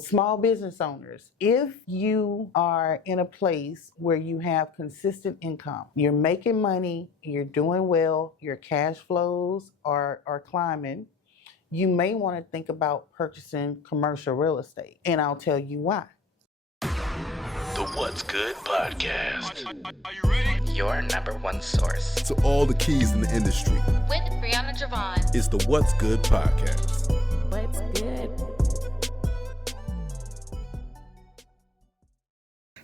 Small business owners, if you are in a place where you have consistent income, you're making money, you're doing well, your cash flows are climbing, you may want to think about purchasing commercial real estate. And I'll tell you why. The What's Good Podcast. Are you ready? Your number one source to all the keys in the industry. With Brianna Javon. It's the What's Good Podcast. What's good?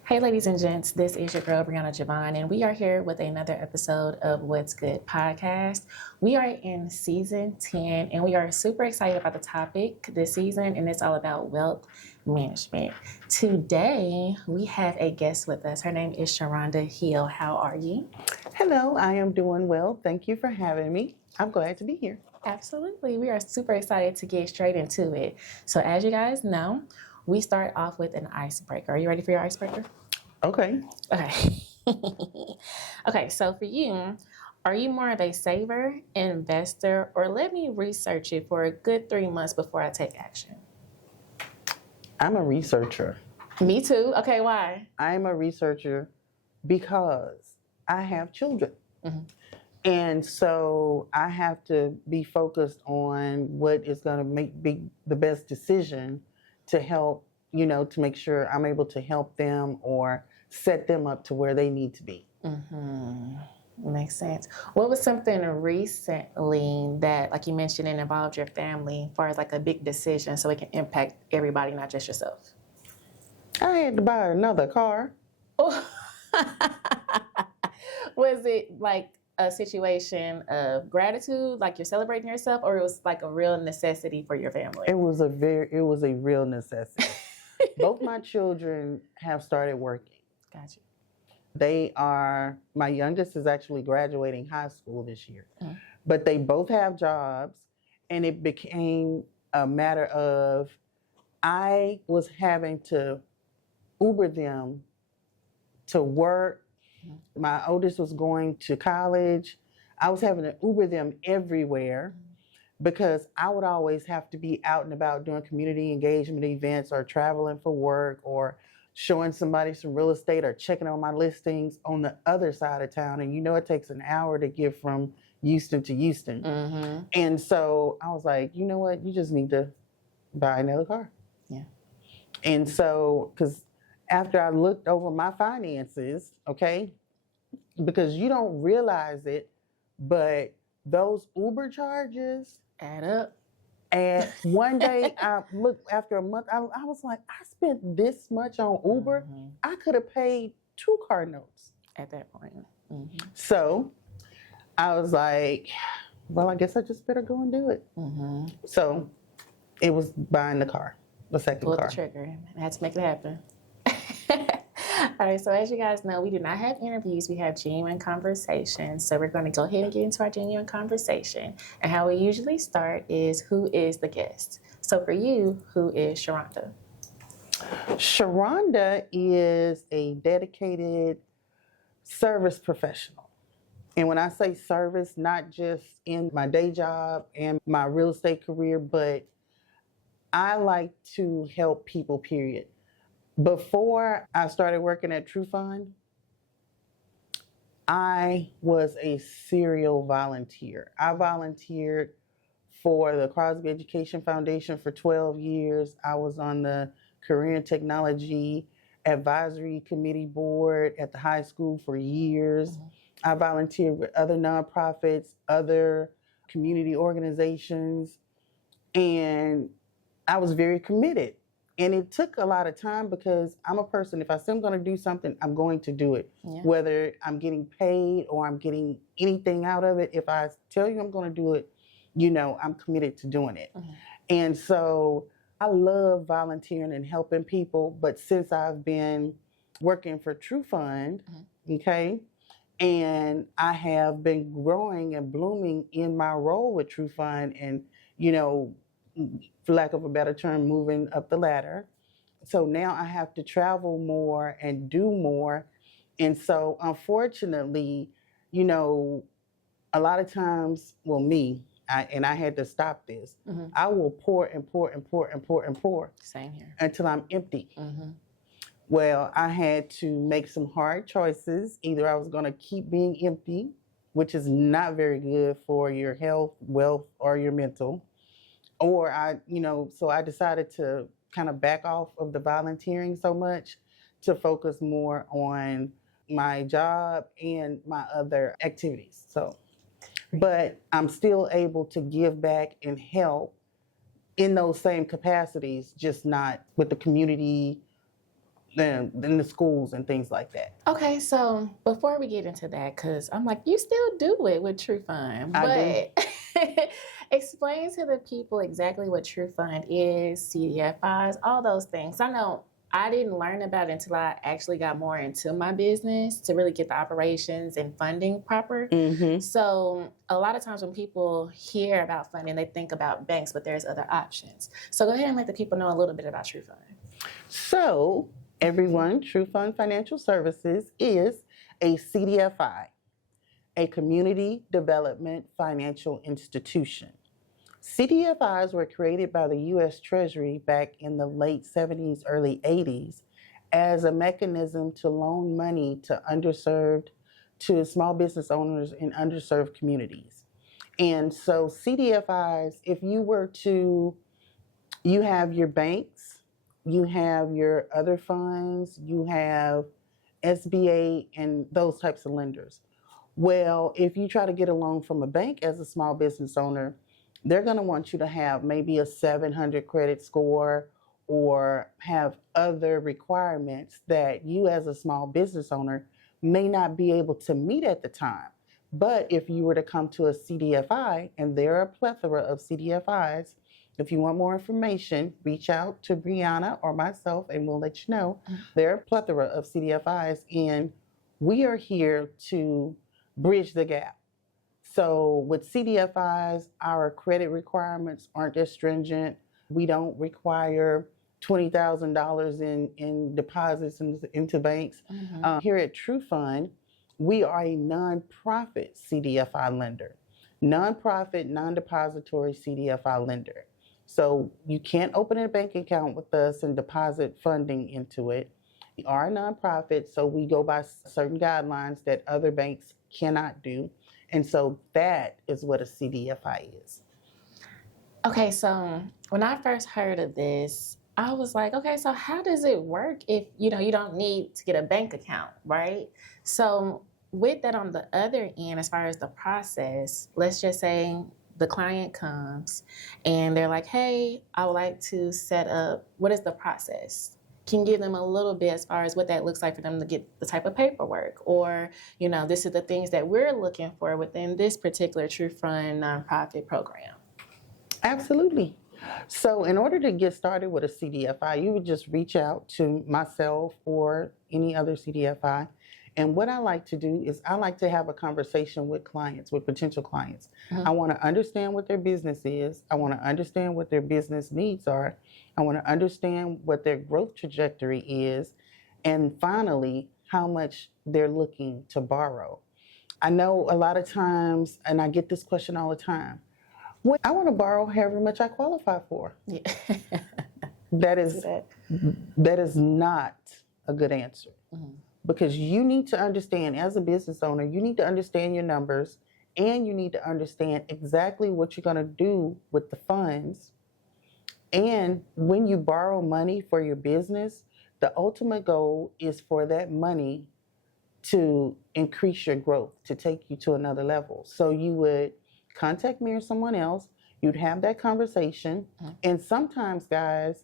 Hey ladies and gents, this is your girl Brianna Javon, and we are here with another episode of What's Good Podcast. We are in season 10, and we are super excited about the topic this season, and it's all about wealth management. Today, we have a guest with us. Her name is ShaRhonda Hill. How are you? Hello, I am doing well. Thank you for having me. I'm glad to be here. Absolutely. We are super excited to get straight into it. So as you guys know, we start off with an icebreaker. Are you ready for your icebreaker? Okay. Okay, so for you, are you more of a saver, investor, or let me research it for a good 3 months before I take action? I'm a researcher. Me too. Okay, why? I'm a researcher because I have children. Mm-hmm. And so I have to be focused on what is going to be the best decision to help, to make sure I'm able to help them or set them up to where they need to be. Mm-hmm. Makes sense. What was something recently that, like you mentioned, it involved your family as far as like a big decision so it can impact everybody, not just yourself? I had to buy another car. Was it like a situation of gratitude, like you're celebrating yourself, or it was like a real necessity for your family? It was a real necessity. Both my children have started working. Gotcha. My youngest is actually graduating high school this year, but they both have jobs, and it became a matter of I was having to Uber them to work. My oldest was going to college. I was having to Uber them everywhere because I would always have to be out and about doing community engagement events or traveling for work or showing somebody some real estate or checking on my listings on the other side of town. And it takes an hour to get from Houston to Houston. Mm-hmm. And so I was like, you know what? You just need to buy another car. Yeah. And so, because after I looked over my finances, because you don't realize it, but those Uber charges add up. And one day I looked, after a month, I was like, I spent this much on Uber. Mm-hmm. I could have paid 2 car notes at that point. Mm-hmm. So I was like, well, I guess I just better go and do it. Mm-hmm. So it was buying the car, the second car. Pulled the trigger. I had to make it happen. All right, so as you guys know, we do not have interviews. We have genuine conversations. So we're going to go ahead and get into our genuine conversation. And how we usually start is, who is the guest? So for you, who is ShaRhonda? ShaRhonda is a dedicated service professional. And when I say service, not just in my day job and my real estate career, but I like to help people, period. Before I started working at TruFund, I was a serial volunteer. I volunteered for the Crosby Education Foundation for 12 years. I was on the Career and Technology Advisory Committee Board at the high school for years. Mm-hmm. I volunteered with other nonprofits, other community organizations, and I was very committed. And it took a lot of time because I'm a person, if I say I'm going to do something, I'm going to do it. Yeah. Whether I'm getting paid or I'm getting anything out of it, if I tell you I'm going to do it, I'm committed to doing it. Mm-hmm. And so I love volunteering and helping people. But since I've been working for TruFund, mm-hmm. And I have been growing and blooming in my role with TruFund and, for lack of a better term, moving up the ladder. So now I have to travel more and do more. And so unfortunately, a lot of times, and I had to stop this. Mhm. I will pour and pour and pour and pour and pour Same here. until I'm empty. Mhm. Well, I had to make some hard choices. Either I was going to keep being empty, which is not very good for your health, wealth, or your mental, or so I decided to kind of back off of the volunteering so much to focus more on my job and my other activities. So, but I'm still able to give back and help in those same capacities, just not with the community and in the schools and things like that. Okay, so before we get into that, because I'm like, you still do it with TruFund, but explain to the people exactly what TruFund is, CDFIs, all those things. I know I didn't learn about it until I actually got more into my business to really get the operations and funding proper. Mm-hmm. So a lot of times when people hear about funding, they think about banks, but there's other options. So go ahead and let the people know a little bit about TruFund. So, everyone, TruFund Financial Services is a CDFI, a community development financial institution. CDFIs were created by the U.S. Treasury back in the late 70s, early 80s as a mechanism to loan money to small business owners in underserved communities. And so CDFIs, if you have your banks, you have your other funds, you have SBA and those types of lenders. Well, if you try to get a loan from a bank as a small business owner, they're going to want you to have maybe a 700 credit score or have other requirements that you as a small business owner may not be able to meet at the time. But if you were to come to a CDFI, and there are a plethora of CDFIs, if you want more information, reach out to Brianna or myself and we'll let you know. There are a plethora of CDFIs, and we are here to bridge the gap. So with CDFIs, our credit requirements aren't as stringent. We don't require $20,000 in deposits into banks. Mm-hmm. Here at TruFund, we are a nonprofit CDFI lender, nonprofit, non-depository CDFI lender. So you can't open a bank account with us and deposit funding into it. We are a nonprofit, so we go by certain guidelines that other banks cannot do. And so that is what a CDFI is. Okay, so when I first heard of this, I was like, okay, so how does it work if you don't need to get a bank account, right? So with that on the other end, as far as the process, let's just say the client comes and they're like, hey, I would like to set up, what is the process? Can you give them a little bit as far as what that looks like for them to get the type of paperwork? Or, this is the things that we're looking for within this particular TruFund nonprofit program. Absolutely. So in order to get started with a CDFI, you would just reach out to myself or any other CDFI. And what I like to do is I like to have a conversation with clients, with potential clients. Mm-hmm. I want to understand what their business is. I want to understand what their business needs are. I want to understand what their growth trajectory is. And finally, how much they're looking to borrow. I know a lot of times, and I get this question all the time, I want to borrow however much I qualify for. Yeah. That is not a good answer. Mm-hmm. Because you need to understand, as a business owner, you need to understand your numbers, and you need to understand exactly what you're going to do with the funds. And when you borrow money for your business, the ultimate goal is for that money to increase your growth, to take you to another level. So you would contact me or someone else, you'd have that conversation. Mm-hmm. And sometimes, guys,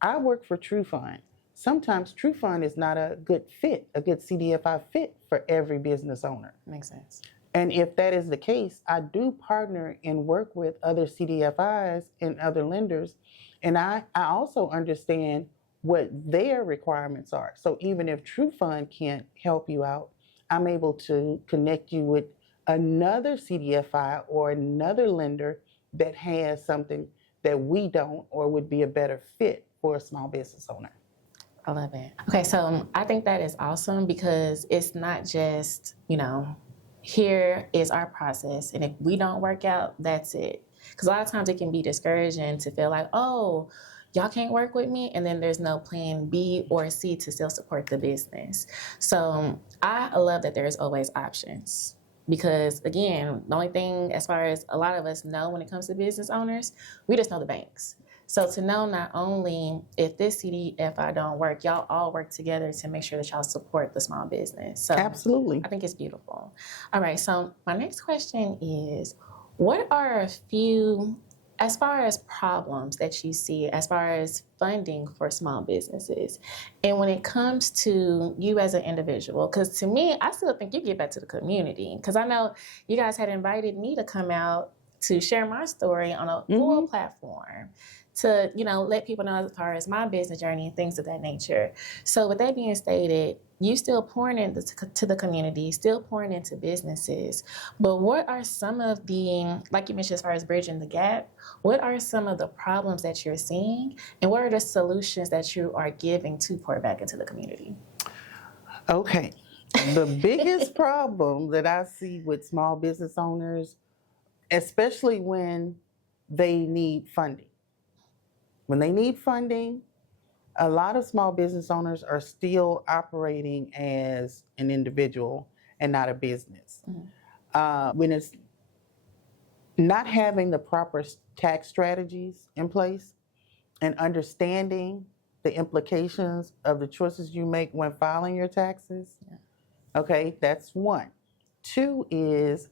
I work for TruFund. Sometimes TruFund is not a good fit, a good CDFI fit for every business owner. Makes sense. And if that is the case, I do partner and work with other CDFIs and other lenders. And I also understand what their requirements are. So even if TruFund can't help you out, I'm able to connect you with another CDFI or another lender that has something that we don't or would be a better fit for a small business owner. I love it. Okay, so I think that is awesome because it's not just, here is our process. And if we don't work out, that's it. Because a lot of times it can be discouraging to feel like, oh, y'all can't work with me. And then there's no plan B or C to still support the business. So I love that there's always options. Because again, the only thing as far as a lot of us know when it comes to business owners, we just know the banks. So to know not only if this CDFI don't work, y'all all work together to make sure that y'all support the small business. So Absolutely. I think it's beautiful. All right, so my next question is, what are a few, as far as problems that you see, as far as funding for small businesses, and when it comes to you as an individual, because to me, I still think you give back to the community, because I know you guys had invited me to come out to share my story on a full platform to, let people know as far as my business journey and things of that nature. So with that being stated, you still pouring into to the community, still pouring into businesses. But what are some of the, like you mentioned, as far as bridging the gap, what are some of the problems that you're seeing, and what are the solutions that you are giving to pour back into the community? Okay. The biggest problem that I see with small business owners, especially when they need funding. When they need funding, a lot of small business owners are still operating as an individual and not a business. When it's not having the proper tax strategies in place and understanding the implications of the choices you make when filing your taxes, okay, that's one. Two is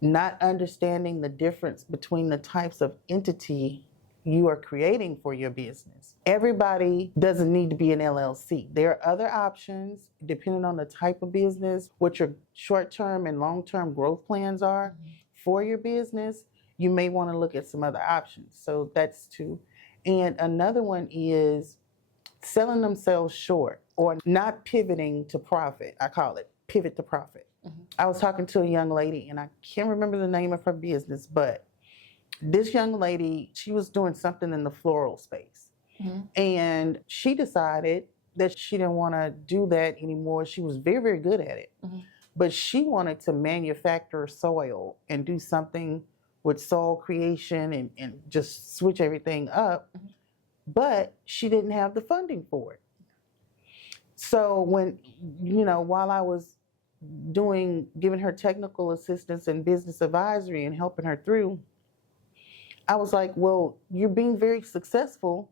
not understanding the difference between the types of entity you are creating for your business. Everybody doesn't need to be an LLC. There are other options depending on the type of business, what your short-term and long-term growth plans are for your business. You may want to look at some other options. So that's two. And another one is selling themselves short or not pivoting to profit. I call it pivot to profit. I was talking to a young lady, and I can't remember the name of her business, but this young lady, she was doing something in the floral space. And she decided that she didn't want to do that anymore. She was very, very good at it. But she wanted to manufacture soil and do something with soil creation and just switch everything up. But she didn't have the funding for it. So when, while I was giving her technical assistance and business advisory and helping her through, I was like, well, you're being very successful,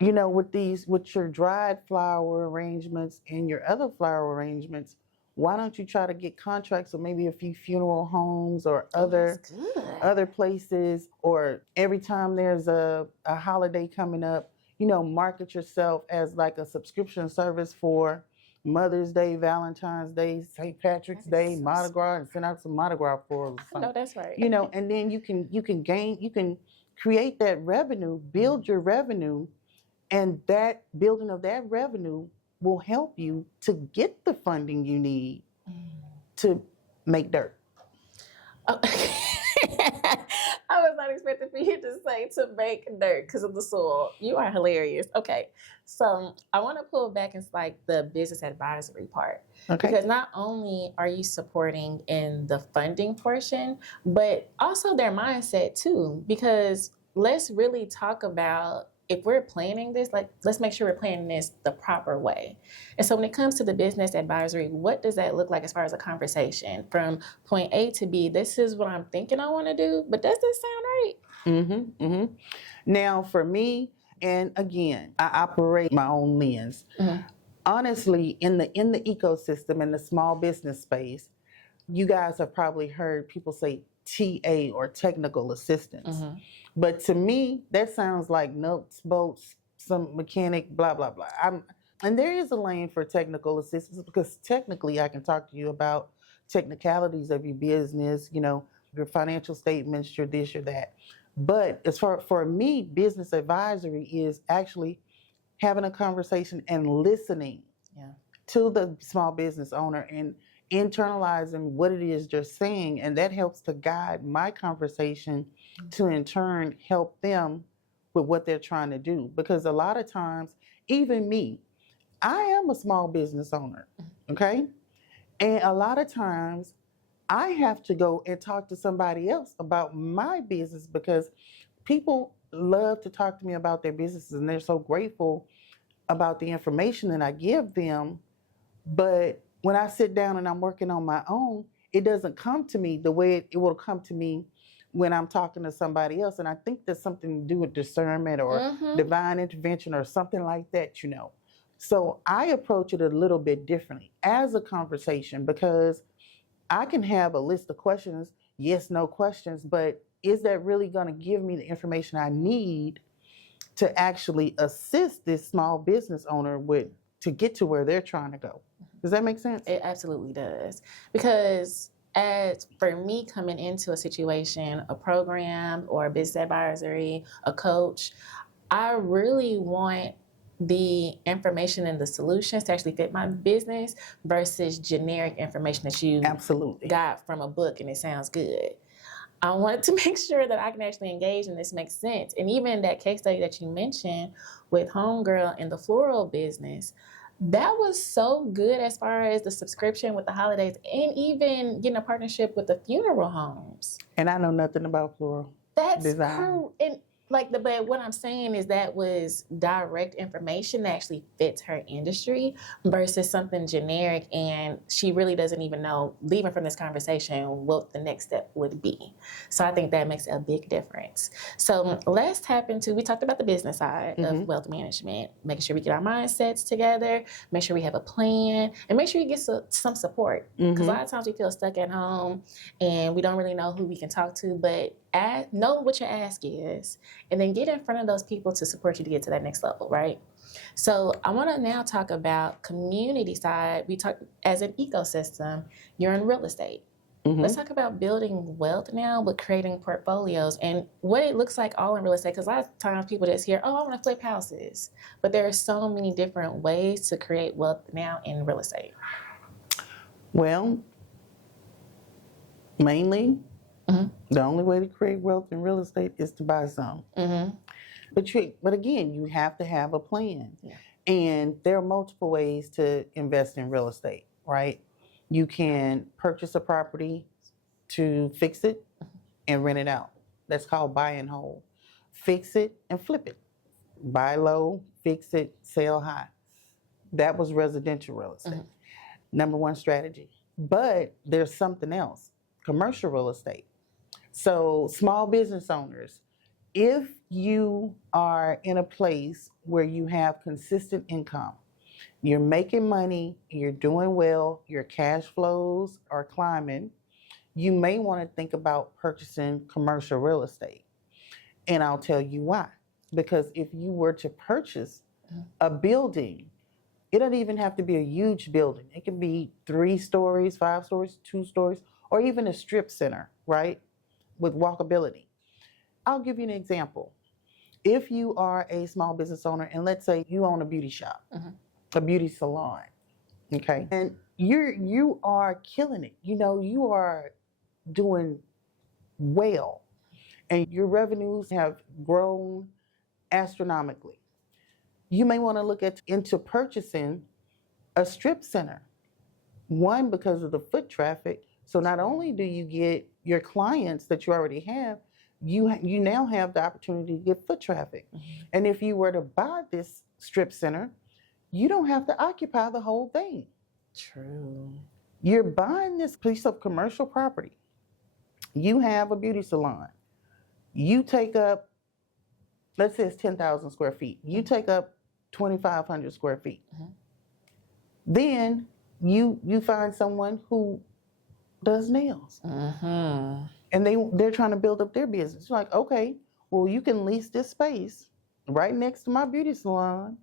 with your dried flower arrangements and your other flower arrangements. Why don't you try to get contracts with maybe a few funeral homes or other places, or every time there's a holiday coming up, market yourself as like a subscription service for Mother's Day, Valentine's Day, St. Patrick's Day, Mardi Gras, and send out some Mardi Gras florals. No, that's right. And then you can create that revenue, build your revenue, and that building of that revenue will help you to get the funding you need to make dirt. Oh. I was not expecting for you to say to make dirt because of the soil. You are hilarious. Okay, so I want to pull back into like the business advisory part. Okay. Because not only are you supporting in the funding portion, but also their mindset too. Because let's really talk about, if we're planning this, let's make sure we're planning this the proper way. And so when it comes to the business advisory, what does that look like as far as a conversation from point A to B? This is what I'm thinking I want to do, but does this sound right? Now for me, and again, I operate my own lens. Honestly, in the ecosystem, in the small business space, you guys have probably heard people say TA or technical assistance. But to me, that sounds like nuts, bolts, some mechanic, blah, blah, blah. And there is a lane for technical assistance, because technically I can talk to you about technicalities of your business, your financial statements, your this, your that. But as for me, business advisory is actually having a conversation and listening to the small business owner and internalizing what it is they're saying, and that helps to guide my conversation to in turn help them with what they're trying to do. Because a lot of times, even me, I am a small business owner, okay? And a lot of times I have to go and talk to somebody else about my business because people love to talk to me about their businesses and they're so grateful about the information that I give them. But when I sit down and I'm working on my own, it doesn't come to me the way it will come to me when I'm talking to somebody else. And I think there's something to do with discernment or divine intervention or something like that, you know. So I approach it a little bit differently as a conversation because I can have a list of questions, yes, no questions, but is that really going to give me the information I need to actually assist this small business owner to get to where they're trying to go? Does that make sense? It absolutely does. Because as for me coming into a situation, a program or a business advisory, a coach, I really want the information and the solutions to actually fit my business versus generic information that you Absolutely got from a book and it sounds good. I want to make sure that I can actually engage and this makes sense. And even that case study that you mentioned with Homegirl in the floral business, that was so good as far as the subscription with the holidays and even getting a partnership with the funeral homes. And I know nothing about floral That's design. cool. And but what I'm saying is that was direct information that actually fits her industry versus something generic, and she really doesn't even know, leaving from this conversation, what the next step would be. So I think that makes a big difference. So let's tap into, we talked about the business side of wealth management, making sure we get our mindsets together, make sure we have a plan, and make sure you get some support. Because a lot of times we feel stuck at home and we don't really know who we can talk to, but know what your ask is, and then get in front of those people to support you to get to that next level, right? So I want to now talk about community side. We talk as an ecosystem, you're in real estate. Let's talk about building wealth now, but creating portfolios and what it looks like all in real estate. Because a lot of times people just hear, oh, I want to flip houses. But there are so many different ways to create wealth now in real estate. Well, mainly, the only way to create wealth in real estate is to buy some. But again, you have to have a plan. Yeah. And there are multiple ways to invest in real estate, right? You can purchase a property to fix it and rent it out. That's called buy and hold. Fix it and flip it. Buy low, fix it, sell high. That was residential real estate. Number one strategy. But there's something else, commercial real estate. So small business owners, if you are in a place where you have consistent income, you're making money, you're doing well, your cash flows are climbing, you may want to think about purchasing commercial real estate. And I'll tell you why. Because if you were to purchase a building, it doesn't even have to be a huge building. It can be 3 stories, 5 stories, 2 stories, or even a strip center, right? With walkability. I'll give you an example. If you are a small business owner, and let's say you own a beauty shop, a beauty salon, okay, and you are killing it. You know, you are doing well, and your revenues have grown astronomically. You may want to look into purchasing a strip center. One, because of the foot traffic. So not only do you get your clients that you already have, you now have the opportunity to get foot traffic. And if you were to buy this strip center, you don't have to occupy the whole thing. True. You're buying this piece of commercial property. You have a beauty salon. You take up, let's say it's 10,000 square feet. You take up 2,500 square feet. Then you find someone who does nails. And they're trying to build up their business. You're like, okay, well, you can lease this space right next to my beauty salon,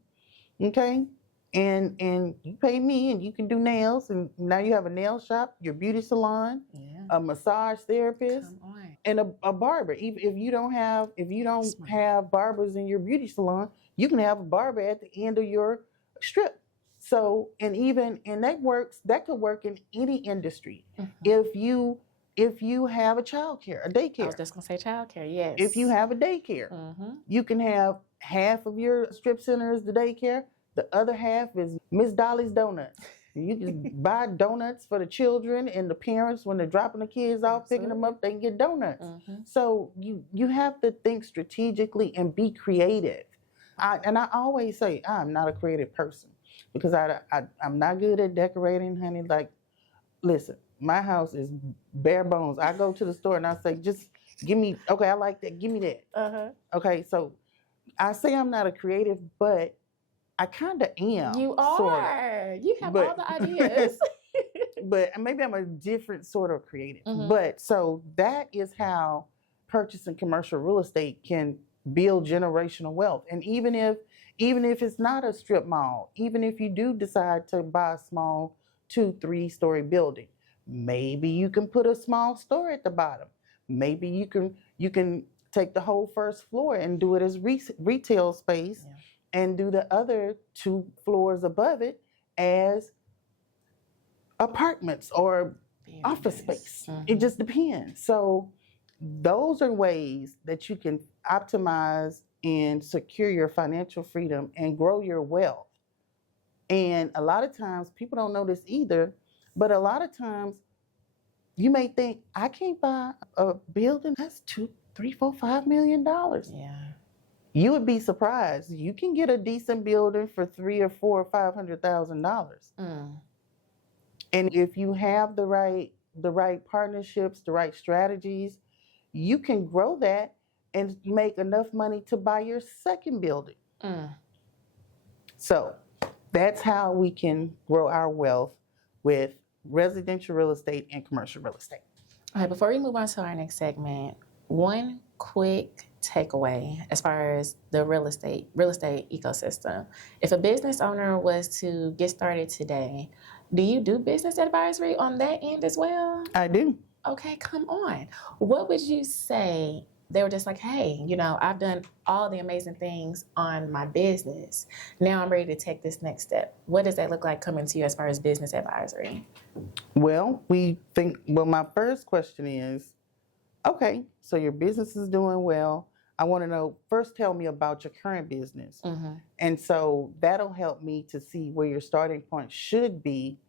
okay? And you pay me and you can do nails, and now you have a nail shop, your beauty salon, a massage therapist, and a barber. If you don't have barbers in your beauty salon, you can have a barber at the end of your strip. So, and that could work in any industry. If you have a childcare, a daycare. I was just going to say childcare, yes. If you have a daycare, you can have half of your strip center is the daycare. The other half is Miss Dolly's Donuts. You can buy donuts for the children and the parents when they're dropping the kids off, picking them up, they can get donuts. So you have to think strategically and be creative. I always say I'm not a creative person because I'm not good at decorating, honey. Like, listen, my house is bare bones. I go to the store and I say, just give me, okay, I like that, give me that. Okay, so I say I'm not a creative, but I kind of am. You are. Sorta. You have all the ideas. But maybe I'm a different sort of creative. But so that is how purchasing commercial real estate can build generational wealth. And even if it's not a strip mall, even if you do decide to buy a small 2-3 story building, maybe you can put a small store at the bottom. Maybe you can take the whole first floor and do it as retail space. Yeah. And do the other 2 floors above it as apartments or office space. It just depends. So those are ways that you can optimize and secure your financial freedom and grow your wealth. And a lot of times people don't know this either, but a lot of times you may think, I can't buy a building that's $2, $3, $4, $5 million. Yeah. You would be surprised. You can get a decent building for $300,000 or $400,000 or $500,000. And if you have the right partnerships, the right strategies, you can grow that and make enough money to buy your second building. So that's how we can grow our wealth with residential real estate and commercial real estate. All right, before we move on to our next segment, one quick takeaway as far as the real estate ecosystem. If a business owner was to get started today, do you do business advisory on that end as well? I do. Okay, come on. What would you say? They were just like, hey, I've done all the amazing things on my business. Now I'm ready to take this next step. What does that look like coming to you as far as business advisory? Well, my first question is, okay, so your business is doing well. I want to know, first tell me about your current business. And so that'll help me to see where your starting point should be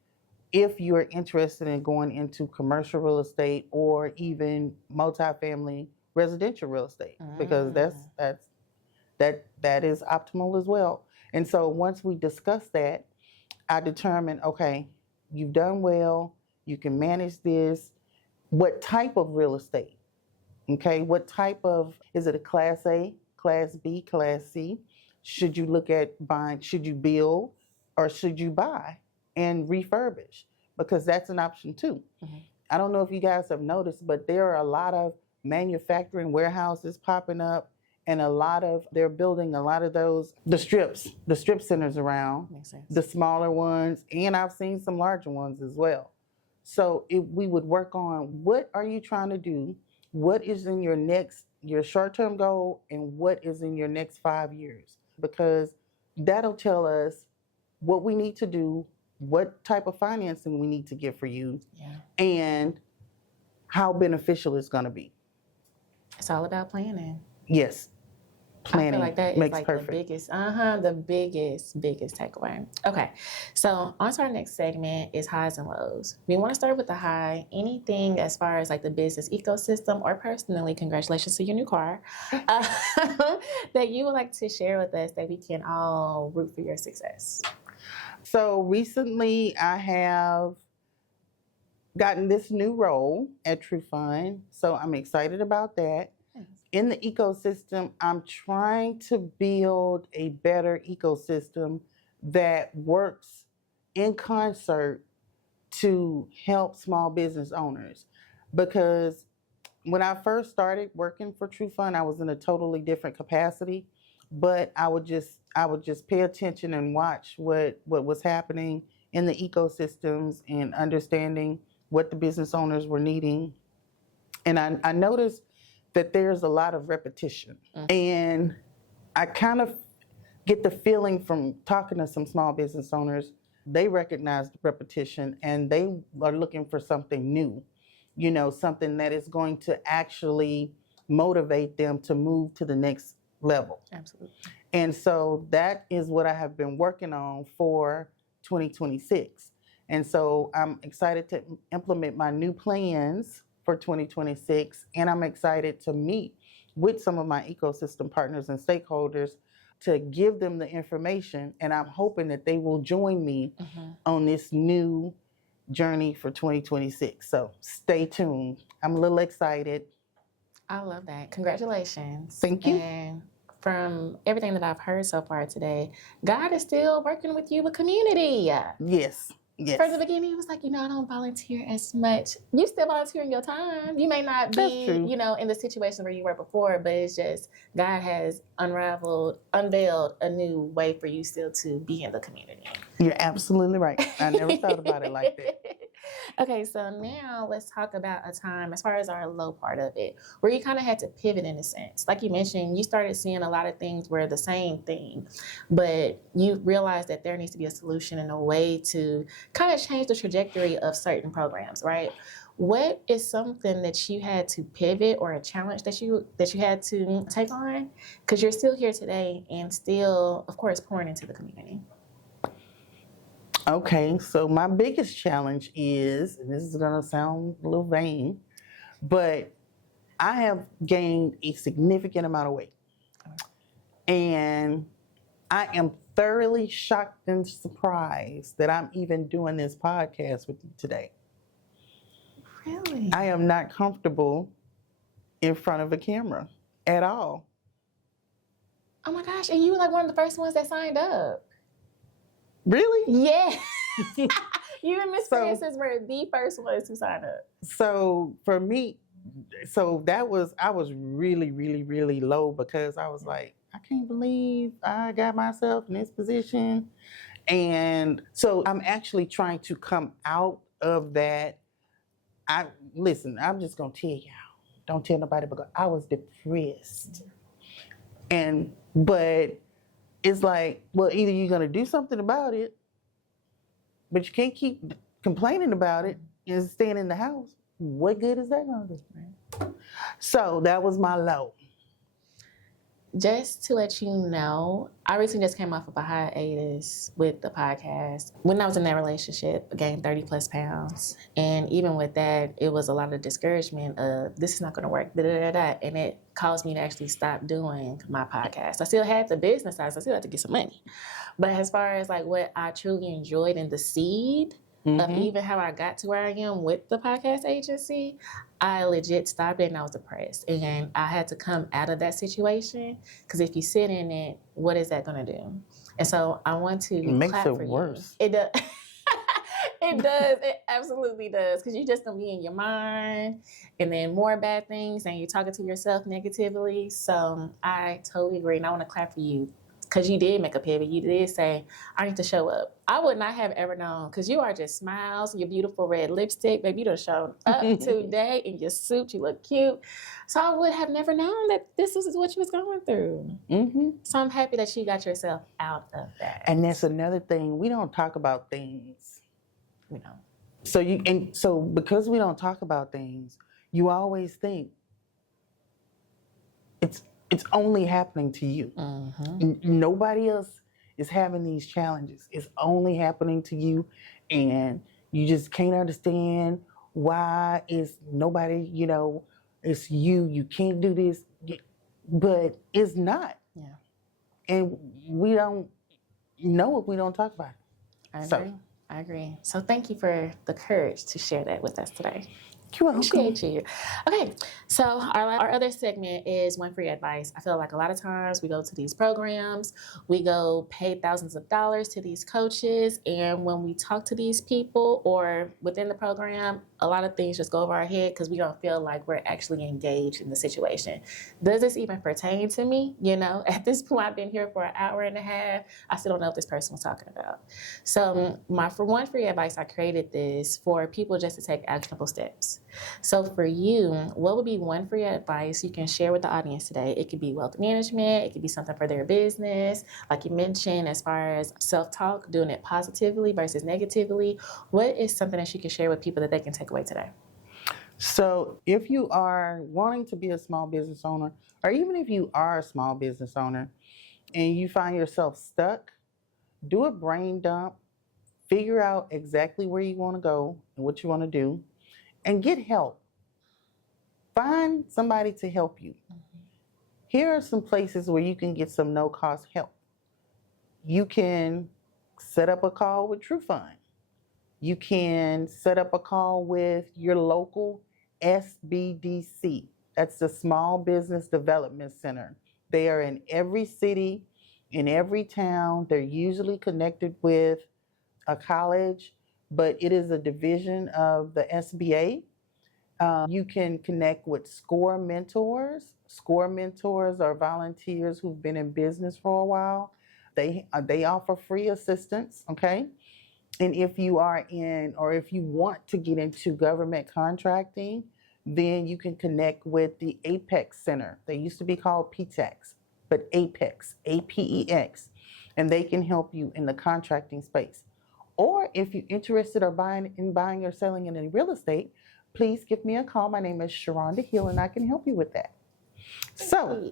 if you're interested in going into commercial real estate or even multifamily residential real estate, because that is optimal as well. And so once we discuss that, I determine, okay, you've done well, you can manage this. What type of real estate? Okay, what type of, is it a Class A, Class B, Class C? Should you look at buying, should you build or should you buy and refurbish? Because that's an option too. I don't know if you guys have noticed, but there are a lot of manufacturing warehouses popping up and they're building a lot of those, the strip centers around, the smaller ones, and I've seen some larger ones as well. So if we would work on, what are you trying to do? What is in your short-term goal, and what is in your next 5 years? Because that'll tell us what we need to do, what type of financing we need to get for you, and how beneficial it's going to be. It's all about planning. Yes. Planning I feel like that makes is like perfect. the biggest takeaway. Okay, so on to our next segment is highs and lows. We want to start with the high. Anything as far as like the business ecosystem or personally, congratulations to your new car, that you would like to share with us that we can all root for your success. So recently I have gotten this new role at TruFund, so I'm excited about that. In the ecosystem, I'm trying to build a better ecosystem that works in concert to help small business owners. Because when I first started working for TruFund, I was in a totally different capacity, but I would just pay attention and watch what was happening in the ecosystems and understanding what the business owners were needing. And I noticed that there's a lot of repetition. And I kind of get the feeling from talking to some small business owners, they recognize the repetition and they are looking for something new, something that is going to actually motivate them to move to the next level. Absolutely. And so that is what I have been working on for 2026. And so I'm excited to implement my new plans for 2026. And I'm excited to meet with some of my ecosystem partners and stakeholders to give them the information. And I'm hoping that they will join me on this new journey for 2026. So stay tuned. I'm a little excited. I love that. Congratulations. Thank you. And from everything that I've heard so far today, God is still working with you with community. Yes. Yes. From the beginning, he was like, I don't volunteer as much. You still volunteer in your time. You may not be, in the situation where you were before, but it's just God has unveiled a new way for you still to be in the community. You're absolutely right. I never thought about it like that. Okay, so now let's talk about a time, as far as our low part of it, where you kind of had to pivot in a sense. Like you mentioned, you started seeing a lot of things were the same thing, but you realized that there needs to be a solution and a way to kind of change the trajectory of certain programs, right? What is something that you had to pivot, or a challenge that you had to take on? Because you're still here today and still, of course, pouring into the community. Okay, so my biggest challenge is, and this is going to sound a little vain, but I have gained a significant amount of weight. And I am thoroughly shocked and surprised that I'm even doing this podcast with you today. Really? I am not comfortable in front of a camera at all. Oh my gosh, and you were like one of the first ones that signed up. Really? Yeah. You and Miss Francis were the first ones to sign up. So for me, I was really, really, really low, because I was like, I can't believe I got myself in this position. And so I'm actually trying to come out of that. I'm just going to tell y'all, don't tell nobody, because I was depressed. But it's like, well, either you're going to do something about it, but you can't keep complaining about it and staying in the house. What good is that going to do, man? So that was my low. Just to let you know, I recently just came off of a hiatus with the podcast. When I was in that relationship, I gained 30 plus pounds. And even with that, it was a lot of discouragement of, this is not going to work, and it caused me to actually stop doing my podcast. I still had the business side, so I still had to get some money. But as far as like what I truly enjoyed and the seed of even how I got to where I am with the podcast agency, I legit stopped it and I was depressed. And I had to come out of that situation, because if you sit in it, what is that going to do? And so I want to clap for you. It makes it worse. It does. It does. It absolutely does. Because you're just going to be in your mind, and then more bad things, and you're talking to yourself negatively. So I totally agree. And I want to clap for you, because you did make a pivot. You did say, I need to show up. I would not have ever known, because you are just smiles, your beautiful red lipstick. Baby, you done shown up today in your suit. You look cute. So I would have never known that this was what you was going through. So I'm happy that you got yourself out of that. And that's another thing. We don't talk about things. We don't. So because we don't talk about things, you always think it's only happening to you. Nobody else is having these challenges. It's only happening to you, and you just can't understand why is nobody, it's you. You can't do this, but it's not. Yeah. And we don't know if we don't talk about it. I agree. So thank you for the courage to share that with us today. You're welcome. Appreciate you. Okay, so our other segment is one free advice. I feel like a lot of times we go to these programs, we go pay thousands of dollars to these coaches, and when we talk to these people or within the program, a lot of things just go over our head because we don't feel like we're actually engaged in the situation. Does this even pertain to me? At this point, I've been here for an hour and a half. I still don't know what this person was talking about. So for one free advice, I created this for people just to take actionable steps. So for you, what would be one free advice you can share with the audience today? It could be wealth management. It could be something for their business. Like you mentioned, as far as self-talk, doing it positively versus negatively. What is something that you can share with people that they can take away today? So if you are wanting to be a small business owner, or even if you are a small business owner and you find yourself stuck, do a brain dump, figure out exactly where you want to go and what you want to do, and get help. Find somebody to help you. Here are some places where you can get some no-cost help. You can set up a call with TruFund. You can set up a call with your local SBDC. That's the Small Business Development Center. They are in every city, in every town. They're usually connected with a college, but it is a division of the SBA. You can connect with SCORE mentors. SCORE mentors are volunteers who've been in business for a while. They offer free assistance, okay? And if you are in, or if you want to get into government contracting, then you can connect with the Apex Center. They used to be called PTAX, but Apex, APEX, and they can help you in the contracting space. Or if you're interested in buying or selling in real estate, please give me a call. My name is ShaRhonda Hill, and I can help you with that. So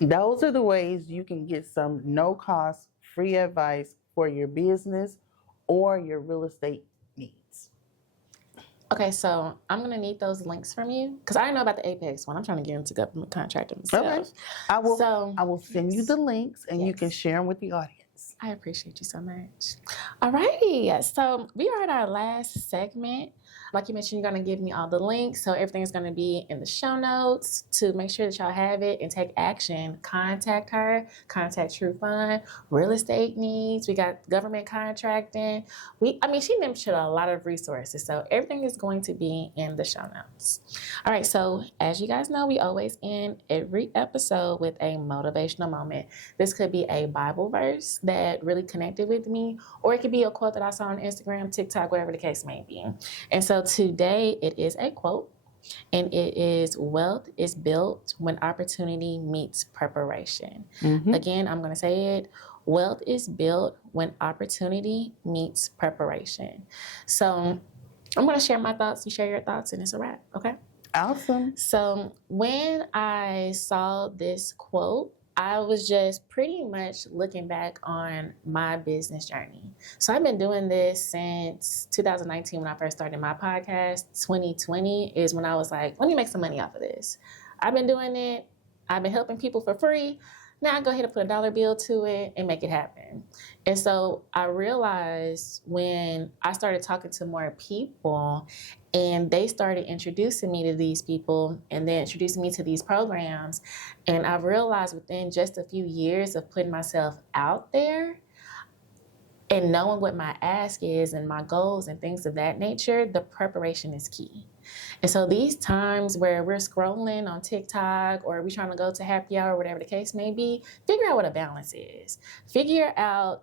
those are the ways you can get some no-cost free advice for your business or your real estate needs. Okay, so I'm going to need those links from you because I know about the Apex one. I'm trying to get into government contracting myself. Okay. I will send you the links, and you can share them with the audience. I appreciate you so much. All righty. So we are at our last segment. Like you mentioned, you're going to give me all the links. So everything is going to be in the show notes to make sure that y'all have it and take action. Contact her. Contact TruFund. Real estate needs. We got government contracting. She mentioned a lot of resources. So everything is going to be in the show notes. All right. So as you guys know, we always end every episode with a motivational moment. This could be a Bible verse that really connected with me, or it could be a quote that I saw on Instagram, TikTok, whatever the case may be. And so today it is a quote, and it is, wealth is built when opportunity meets preparation. Again, I'm going to say it. Wealth is built when opportunity meets preparation. So I'm going to share my thoughts, you share your thoughts, and it's a wrap. Okay. Awesome. So when I saw this quote, I was just pretty much looking back on my business journey. So I've been doing this since 2019 when I first started my podcast. 2020 is when I was like, let me make some money off of this. I've been doing it. I've been helping people for free. Now I go ahead and put a dollar bill to it and make it happen. And so I realized when I started talking to more people and they started introducing me to these people and then introducing me to these programs, and I've realized within just a few years of putting myself out there and knowing what my ask is and my goals and things of that nature, the preparation is key. And so these times where we're scrolling on TikTok or we're trying to go to happy hour, whatever the case may be, figure out what a balance is. Figure out,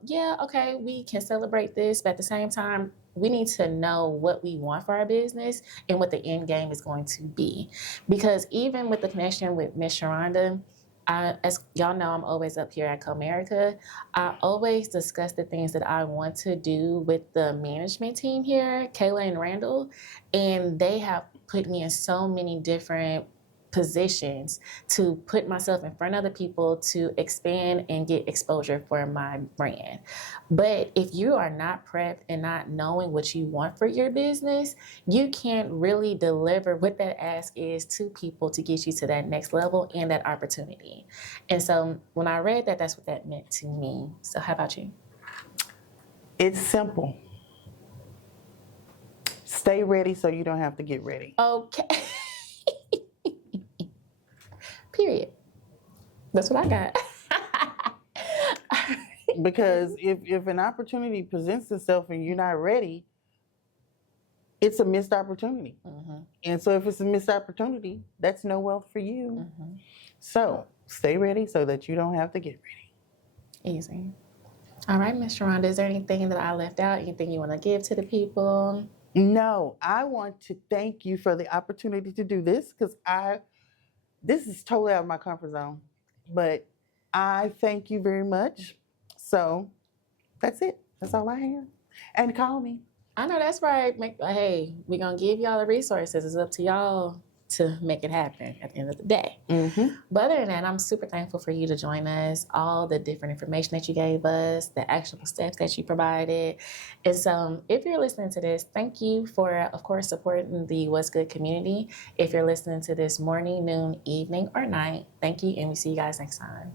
we can celebrate this, but at the same time, we need to know what we want for our business and what the end game is going to be. Because even with the connection with Miss ShaRhonda, as y'all know, I'm always up here at Comerica. I always discuss the things that I want to do with the management team here, Kayla and Randall, and they have put me in so many different positions to put myself in front of the people to expand and get exposure for my brand. But if you are not prepped and not knowing what you want for your business, you can't really deliver what that ask is to people to get you to that next level and that opportunity. And so when I read that, that's what that meant to me. So how about you? It's simple. Stay ready so you don't have to get ready. Okay. Period. That's what I got. Because if an opportunity presents itself and you're not ready, it's a missed opportunity. And so if it's a missed opportunity, that's no wealth for you. So stay ready so that you don't have to get ready. Easy. All right, Miss ShaRhonda, is there anything that I left out? Anything you want to give to the people? No, I want to thank you for the opportunity to do this because this is totally out of my comfort zone, but I thank you very much. So that's it. That's all I have. And call me. I know that's right. Hey, we're going to give y'all the resources. It's up to y'all to make it happen at the end of the day. Mm-hmm. But other than that, I'm super thankful for you to join us, all the different information that you gave us, the actionable steps that you provided. And so if you're listening to this, thank you for, of course, supporting the What's Good community. If you're listening to this morning, noon, evening, or night, thank you, and we see you guys next time.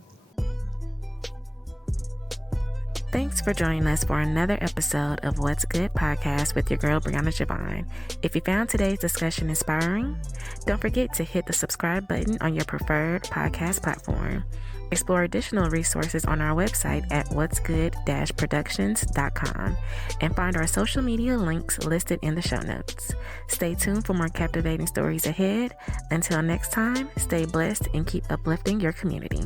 Thanks for joining us for another episode of What's Good Podcast with your girl, Brianna Javon. If you found today's discussion inspiring, don't forget to hit the subscribe button on your preferred podcast platform. Explore additional resources on our website at whatsgood-productions.com and find our social media links listed in the show notes. Stay tuned for more captivating stories ahead. Until next time, stay blessed and keep uplifting your community.